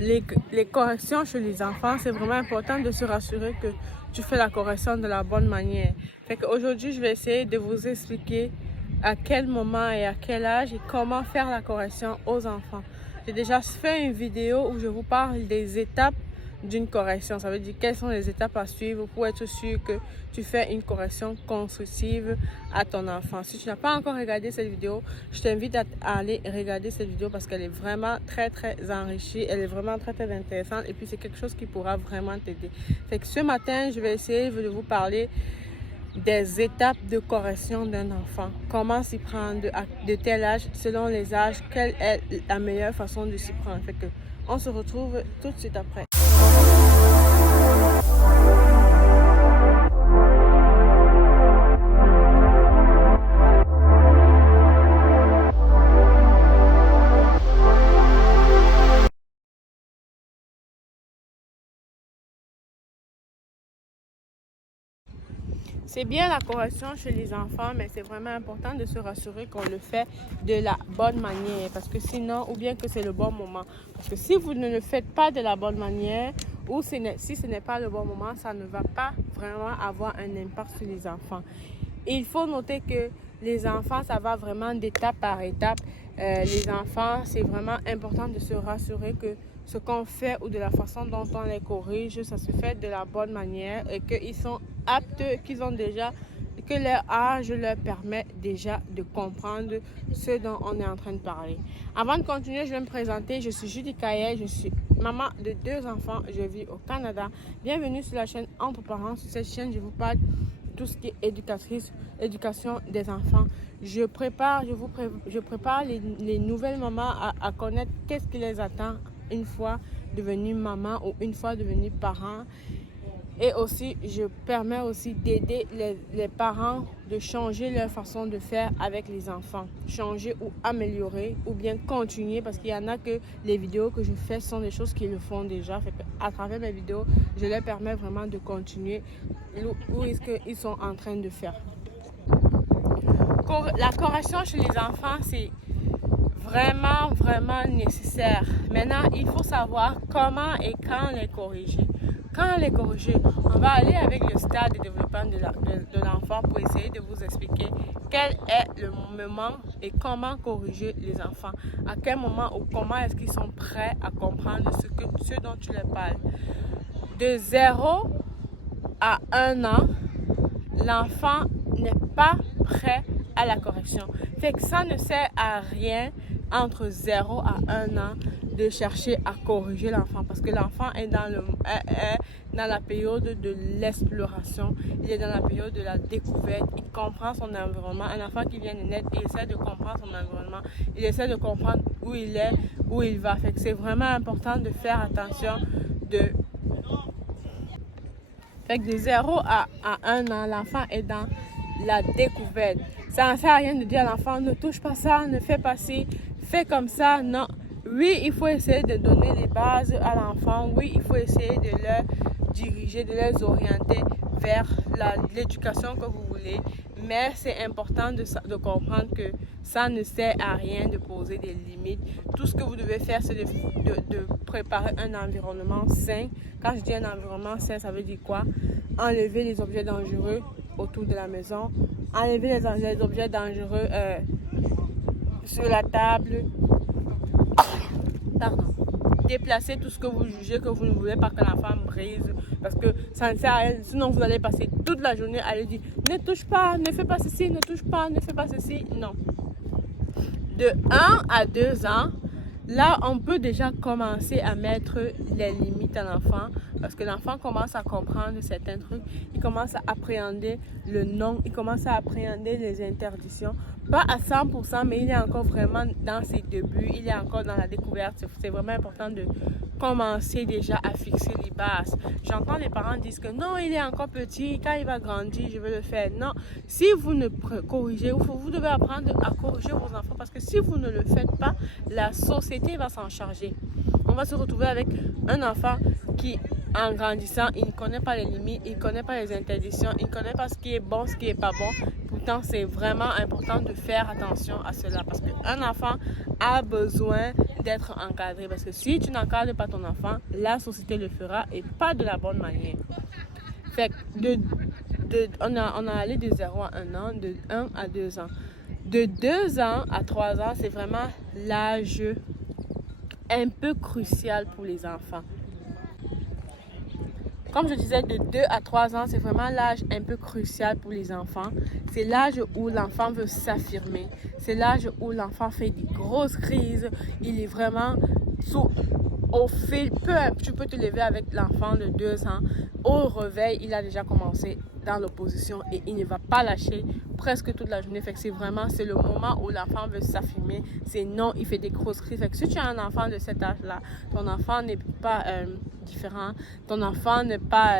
les corrections chez les enfants, c'est vraiment important de se rassurer que tu fais la correction de la bonne manière. Fait qu'aujourd'hui, je vais essayer de vous expliquer à quel moment et à quel âge et comment faire la correction aux enfants. J'ai déjà fait une vidéo où je vous parle des étapes d'une correction. Ça veut dire quelles sont les étapes à suivre pour être sûr que tu fais une correction constructive à ton enfant. Si tu n'as pas encore regardé cette vidéo, je t'invite à aller regarder cette vidéo parce qu'elle est vraiment très enrichie. Elle est vraiment très intéressante et puis c'est quelque chose qui pourra vraiment t'aider. Fait que ce matin, je vais essayer de vous parler des étapes de correction d'un enfant. Comment s'y prendre de tel âge, selon les âges, quelle est la meilleure façon de s'y prendre. Fait que on se retrouve tout de suite après. C'est bien la correction chez les enfants, mais c'est vraiment important de se rassurer qu'on le fait de la bonne manière. Parce que sinon, ou bien que c'est le bon moment. Parce que si vous ne le faites pas de la bonne manière, ou si ce n'est pas le bon moment, ça ne va pas vraiment avoir un impact sur les enfants. Et il faut noter que les enfants, ça va vraiment d'étape par étape. Les enfants, c'est vraiment important de se rassurer que ce qu'on fait ou de la façon dont on les corrige, ça se fait de la bonne manière et qu'ils sont aptes, que leur âge leur permet déjà de comprendre ce dont on est en train de parler. Avant de continuer, je vais me présenter. Je suis Judy Kaye, je suis maman de 2 enfants, je vis au Canada. Bienvenue sur la chaîne Entre Parents. Sur cette chaîne, je vous parle de tout ce qui est éducation des enfants. Je prépare les nouvelles mamans à connaître qu'est-ce qui les attend une fois devenue maman ou une fois devenue parent. Et aussi, je permets aussi d'aider les parents de changer leur façon de faire avec les enfants. Changer ou améliorer ou bien continuer parce qu'il y en a que les vidéos que je fais sont des choses qu'ils le font déjà. Fait à travers mes vidéos, je leur permets vraiment de continuer où est-ce qu'ils sont en train de faire. La correction chez les enfants, c'est vraiment nécessaire. Maintenant, il faut savoir comment et quand les corriger. Quand les corriger, on va aller avec le stade de développement de l'enfant pour essayer de vous expliquer quel est le moment et comment corriger les enfants. À quel moment ou comment est-ce qu'ils sont prêts à comprendre ce dont tu leur parles. De 0 à 1 an, l'enfant n'est pas prêt à la correction. Fait que ça ne sert à rien entre 0 à 1 an de chercher à corriger l'enfant parce que l'enfant est dans la période de l'exploration, il est dans la période de la découverte, il comprend son environnement. Un enfant qui vient de naître, il essaie de comprendre son environnement, il essaie de comprendre où il est, où il va. Fait que c'est vraiment important de faire attention Fait que de 0 à 1 an, l'enfant est dans la découverte. Ça ne sert à rien de dire à l'enfant, ne touche pas ça, ne fais pas ci, fais comme ça. Non. Oui, il faut essayer de donner les bases à l'enfant. Oui, il faut essayer de leur diriger, de les orienter vers l'éducation que vous voulez. Mais c'est important de comprendre que ça ne sert à rien de poser des limites. Tout ce que vous devez faire, c'est de préparer un environnement sain. Quand je dis un environnement sain, ça veut dire quoi? Enlever les objets dangereux autour de la maison. Enlever les objets dangereux sur la table. Pardon. Déplacer tout ce que vous jugez que vous ne voulez pas que l'enfant brise parce que ça ne sert à rien. Sinon, vous allez passer toute la journée à lui dire ne touche pas, ne fais pas ceci, ne touche pas, ne fais pas ceci. Non. De 1 à 2 ans, là, on peut déjà commencer à mettre les limites à l'enfant parce que l'enfant commence à comprendre certains trucs. Il commence à appréhender le non, il commence à appréhender les interdictions. Pas à 100%, mais il est encore vraiment dans ses débuts, il est encore dans la découverte. C'est vraiment important de commencer déjà à fixer les bases. J'entends les parents dire que non, il est encore petit, quand il va grandir, je vais le faire. Non, si vous ne corrigez, vous devez apprendre à corriger vos enfants parce que si vous ne le faites pas, la société va s'en charger. On va se retrouver avec un enfant qui en grandissant, il ne connaît pas les limites, il ne connaît pas les interdictions, il ne connaît pas ce qui est bon, ce qui n'est pas bon. Pourtant, c'est vraiment important de faire attention à cela parce qu'un enfant a besoin d'être encadré. Parce que si tu n'encadres pas ton enfant, la société le fera et pas de la bonne manière. Fait que on a allé de 0 à 1 an, de 1 à 2 ans. De 2 ans à 3 ans, c'est vraiment l'âge un peu crucial pour les enfants. Comme je disais, de 2 à 3 ans, c'est vraiment l'âge un peu crucial pour les enfants. C'est l'âge où l'enfant veut s'affirmer. C'est l'âge où l'enfant fait des grosses crises. Il est vraiment au fil. Tu peux te lever avec l'enfant de 2 ans. Au réveil, il a déjà commencé dans l'opposition et il ne va pas lâcher presque toute la journée. Fait que c'est le moment où l'enfant veut s'affirmer. C'est non, il fait des grosses crises. Fait que si tu as un enfant de cet âge-là, ton enfant n'est pas différent. Ton enfant n'est pas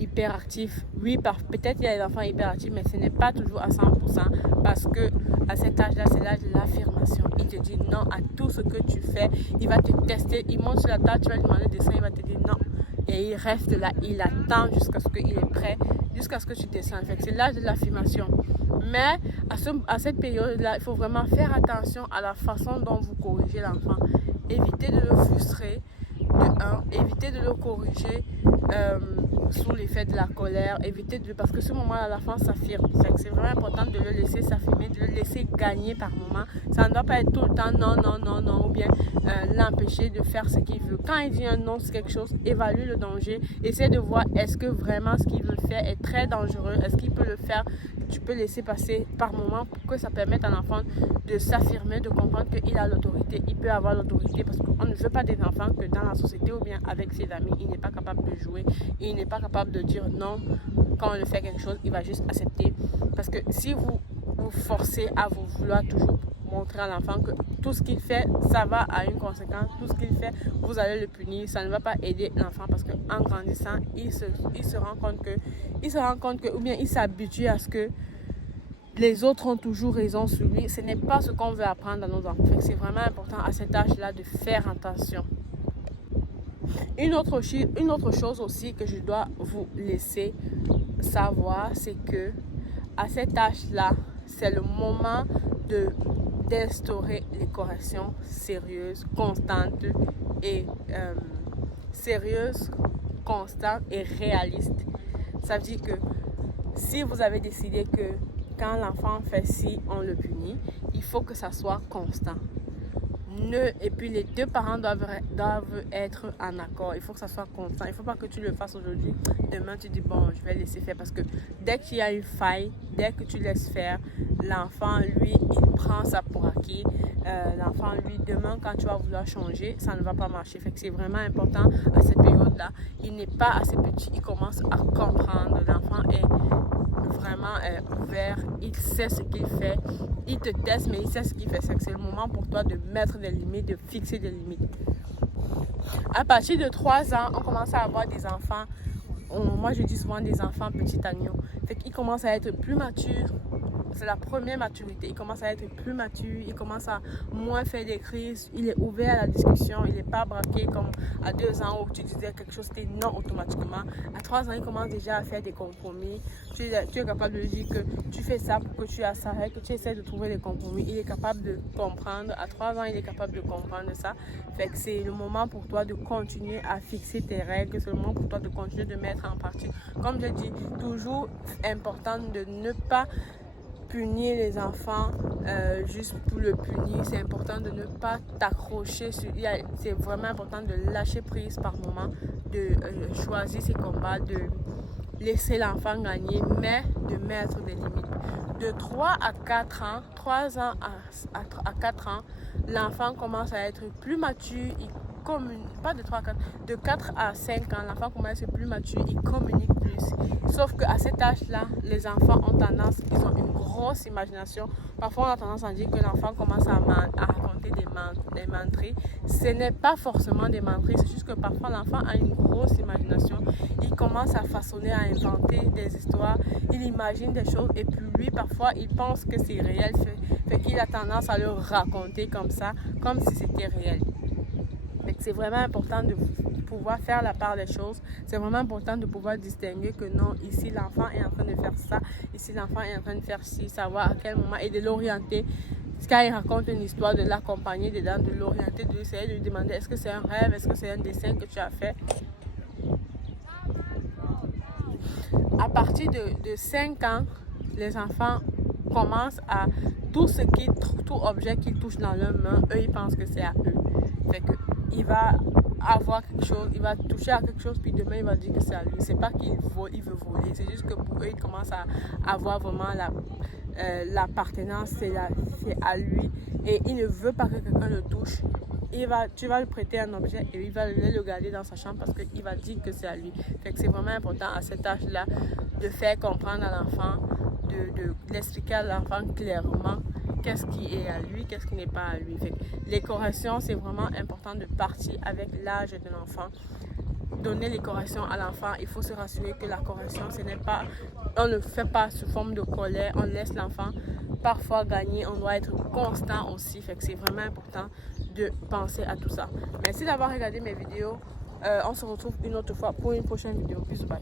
hyperactif. Oui, peut-être il y a des enfants hyperactifs, mais ce n'est pas toujours à 100% parce que à cet âge-là, c'est l'âge de l'affirmation. Il te dit non à tout ce que tu fais. Il va te tester. Il monte sur la table, tu vas lui demander des dessins, il va te dire non. Et il reste là, il attend jusqu'à ce qu'il est prêt, jusqu'à ce que tu descends. C'est l'âge de l'affirmation. Mais à cette période-là, il faut vraiment faire attention à la façon dont vous corrigez l'enfant. Évitez de le frustrer, évitez de le corriger sous l'effet de la colère, parce que ce moment-là, l'enfant s'affirme. C'est vraiment important de le laisser s'affirmer, de le laisser gagner par moment. Ça ne doit pas être tout le temps non, ou bien l'empêcher de faire ce qu'il veut. Quand il dit un non, c'est quelque chose, évalue le danger, essaie de voir est-ce que vraiment ce qu'il veut faire est très dangereux, est-ce qu'il peut le faire, tu peux laisser passer par moment pour que ça permette à l'enfant de s'affirmer, de comprendre qu'il a l'autorité, il peut avoir l'autorité parce qu'on ne veut pas des enfants que dans la société ou bien avec ses amis, il n'est pas capable de jouer, il n'est pas capable de dire non quand on lui fait quelque chose, il va juste accepter. Parce que si vous vous forcez à vous vouloir toujours montrer à l'enfant que tout ce qu'il fait, ça va à une conséquence, tout ce qu'il fait, vous allez le punir, ça ne va pas aider l'enfant parce qu'en grandissant, il se rend compte que, ou bien il s'habitue à ce que les autres ont toujours raison sur lui. Ce n'est pas ce qu'on veut apprendre à nos enfants. C'est vraiment important à cet âge-là de faire attention. Une autre chose aussi que je dois vous laisser savoir, c'est que à cet âge-là, c'est le moment d'instaurer les corrections sérieuses, constantes et réalistes. Ça veut dire que si vous avez décidé que quand l'enfant fait ci, on le punit, il faut que ça soit constant. Et puis les deux parents doivent être en accord. Il faut que ça soit constant. Il ne faut pas que tu le fasses aujourd'hui. Demain, tu dis bon, je vais laisser faire. Parce que dès qu'il y a une faille, dès que tu laisses faire, l'enfant, lui, il prend ça pour acquis. L'enfant, lui, demain, quand tu vas vouloir changer, ça ne va pas marcher. Fait que c'est vraiment important à cette période-là. Il n'est pas assez petit. Il commence à comprendre. L'enfant est vraiment ouvert, il sait ce qu'il fait, il te teste mais il sait ce qu'il fait. C'est le moment pour toi de mettre des limites, de fixer des limites. À partir de 3 ans, on commence à avoir des enfants, moi je dis souvent des enfants petits agneaux, fait qu'ils commencent à être plus matures. C'est la première maturité. Il commence à être plus mature, il commence à moins faire des crises, il est ouvert à la discussion, il n'est pas braqué comme à 2 ans où tu disais quelque chose, c'était non automatiquement. À 3 ans, il commence déjà à faire des compromis. Tu es capable de lui dire que tu fais ça pour que tu as ça, et que tu essaies de trouver des compromis. Il est capable de comprendre. À 3 ans, il est capable de comprendre ça. Fait que c'est le moment pour toi de continuer à fixer tes règles, c'est le moment pour toi de continuer de mettre en pratique. Comme je dis, toujours important de ne pas punir les enfants juste pour le punir. C'est important de ne pas t'accrocher sur. C'est vraiment important de lâcher prise par moment, de choisir ses combats, de laisser l'enfant gagner, mais de mettre des limites. De 3 à 4 ans, 3 ans à 4 ans, l'enfant commence à être plus mature, pas de 3 à 4, de 4 à 5 ans, l'enfant commence à être plus mature, il communique plus. Sauf qu'à cet âge-là, les enfants ont tendance, ils ont une grosse imagination. Parfois, on a tendance à dire que l'enfant commence à raconter des menteries. Ce n'est pas forcément des menteries, c'est juste que parfois l'enfant a une grosse imagination. Il commence à façonner, à inventer des histoires, il imagine des choses et puis lui, parfois, il pense que c'est réel, fait qu'il a tendance à le raconter comme ça, comme si c'était réel. C'est vraiment important de pouvoir faire la part des choses. C'est vraiment important de pouvoir distinguer que non, ici l'enfant est en train de faire ça, ici l'enfant est en train de faire ci, savoir à quel moment et de l'orienter. Quand il raconte une histoire, de l'accompagner dedans, de l'orienter, de essayer de lui demander est-ce que c'est un rêve, est-ce que c'est un dessin que tu as fait. À partir de 5 ans, les enfants commencent à tout objet qu'ils touchent dans leurs mains, eux ils pensent que c'est à eux. Fait que il va avoir quelque chose, il va toucher à quelque chose, puis demain il va dire que c'est à lui. C'est pas qu'il vole, il veut voler, c'est juste que pour eux ils commencent à avoir vraiment l'appartenance, c'est à lui, et il ne veut pas que quelqu'un le touche. Tu vas lui prêter un objet et il va le garder dans sa chambre parce qu'il va dire que c'est à lui. Fait que c'est vraiment important à cet âge-là de faire comprendre à l'enfant, d'expliquer à l'enfant clairement qu'est-ce qui est à lui, qu'est-ce qui n'est pas à lui. Fait que les corrections, c'est vraiment important de partir avec l'âge de l'enfant. Donner les corrections à l'enfant, il faut se rassurer que la correction, on ne fait pas sous forme de colère, on laisse l'enfant parfois gagner, on doit être constant aussi, fait que c'est vraiment important de penser à tout ça. Merci d'avoir regardé mes vidéos, on se retrouve une autre fois pour une prochaine vidéo. Bisous, bye.